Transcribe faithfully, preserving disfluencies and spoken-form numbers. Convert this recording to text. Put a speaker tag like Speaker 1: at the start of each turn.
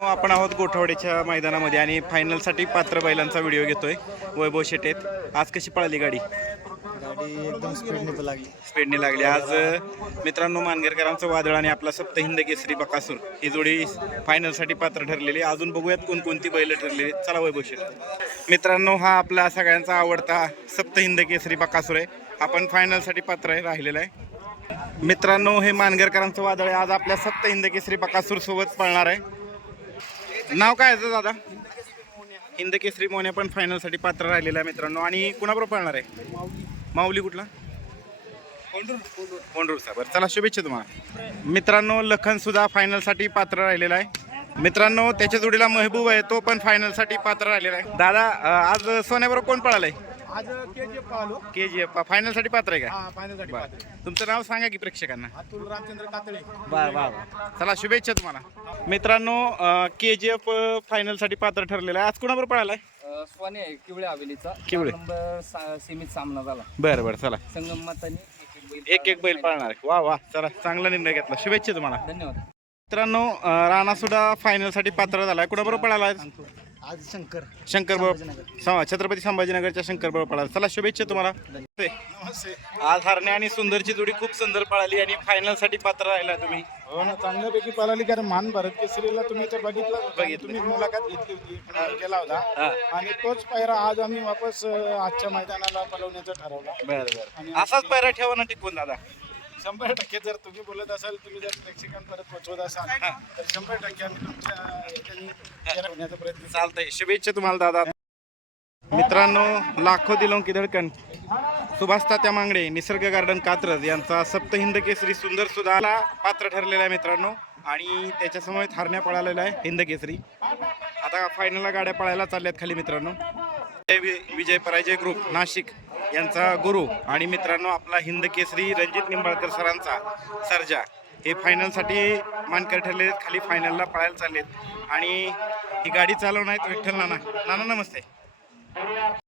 Speaker 1: आपण आहोत गोठवड्याच्या मैदानामध्ये आणि फायनलसाठी पात्र बैलांचा व्हिडिओ घेतोय. वैभव शेटेत आज कशी पळाली गाडी?
Speaker 2: गाडी एकदम स्पीडने लागली
Speaker 1: स्पीडने लागली आज. मित्रांनो, मानगरकरांचं वादळ आणि आपला सप्तहिंद केसरी बकासूर ही जोडी फायनलसाठी पात्र ठरलेली. अजून बघूयात कोणकोणती बैल ठरलेली. चला वैभव शेट. मित्रांनो, हा आपला सगळ्यांचा आवडता सप्तहिंद केसरी बकासूर आहे. आपण फायनलसाठी पात्र आहे राहिलेला आहे. मित्रांनो, हे मानगरकरांचं वादळ आहे. आज आपल्या सप्तहिंद केसरी बकासूर सोबत पळणार आहे. नाव काय आहे दादा? हिंद केसरी मोन्या पण फायनलसाठी पात्र राहिलेला आहे मित्रांनो. आणि कुणाबरोबर पळणार आहे? माऊली कुठला? कोंडूरचा. बरं, चला शुभेच्छा तुम्हाला. मित्रांनो, लखन सुद्धा फायनलसाठी पात्र राहिलेला आहे. मित्रांनो, त्याच्या जोडीला महबूब आहे, तो पण फायनलसाठी पात्र राहिलेला आहे. दादा, आज सोन्याबरोबर कोण पळालाय?
Speaker 2: आज केजीएफ पाहलो.
Speaker 1: के जी एफ फायनलसाठी पात्र आहे का?
Speaker 2: हा फायनलसाठी
Speaker 1: बरं, तुमचं नाव सांगा की प्रेक्षकांना.
Speaker 2: अतुल रामचंद्र कातळे.
Speaker 1: बर बर चला शुभेच्छा तुम्हाला. मित्रांनो, के जी एफ फायनलसाठी पात्र ठरलेला आहे. आज कुणाबरोबर पळालाय?
Speaker 3: स्वाने आहे किवळे हवेलीचा.
Speaker 1: किवळे.
Speaker 3: नंबर सा- सीमित सामना झाला.
Speaker 1: बरं बरं, चला
Speaker 3: संगम मताने
Speaker 1: एक एक बैल पळणार. वा वा, चला चांगला निर्णय घेतला. शुभेच्छा तुम्हाला.
Speaker 3: धन्यवाद.
Speaker 1: मित्रांनो, अं, राणा सुद्धा फायनलसाठी पात्र झालाय. कुणाबरोबर पळाला?
Speaker 2: आज शंकर
Speaker 1: शंकर बरोबर, छत्रपती संभाजीनगरच्या शंकर बरोबर पळाला. चला शुभेच्छा तुम्हाला. आज हरणे आणि सुंदरची जोडी खूप सुंदर पळाली आणि फायनलसाठी पात्र राहिला तुम्ही.
Speaker 2: हो ना, चांगल्यापैकी पळाली. कारण मान भारत केसरीला तुम्ही तर बघितलं
Speaker 1: बघितलं.
Speaker 2: तुम्ही मुलाखत घेतली होती, पण केला
Speaker 1: हा.
Speaker 2: होता. आणि तोच पायरा आज आम्ही वापस अं, आजच्या मैदानाला पळवण्याचं ठरवलं.
Speaker 1: बरं बरं, असाच पैरा ठेवा ना टिकून दादा.
Speaker 2: शंभर टक्के जर तुम्ही बोलत असाल, तुम्ही जर प्रेक्षकांपर्यंत पोहोचवत असाल तर शंभर टक्के आम्ही तुमच्या ह्याच्यानी केला होण्याचा प्रयत्न करू.
Speaker 1: चालतंय, शुभेच्छा तुम्हाला दादा. मित्रांनो, लाखो दिलों की धडकन सुभाष तात्या मांगडे, निसर्ग गार्डन कात्रज यांचा सप्तहिंद केसरी सुंदर सुधाला पात्र ठरलेला आहे मित्रांनो. आणि त्याच्यासमोर हरण्या पळालेला आहे हिंद केसरी. आता फायनलला गाड्या पळायला चालल्यात खाली मित्रांनो. वि- विजय पराजय ग्रुप नाशिक यांचा गुरु आणि मित्रांनो आपला हिंद केसरी रणजित निंबाळकर सरांचा सर्जा हे फायनलसाठी मानकर ठरले आहेत. खाली फायनलला पळायला चाललेत आणि ही गाडी चालवणार आहेत विठ्ठल नाना. नाना नमस्ते.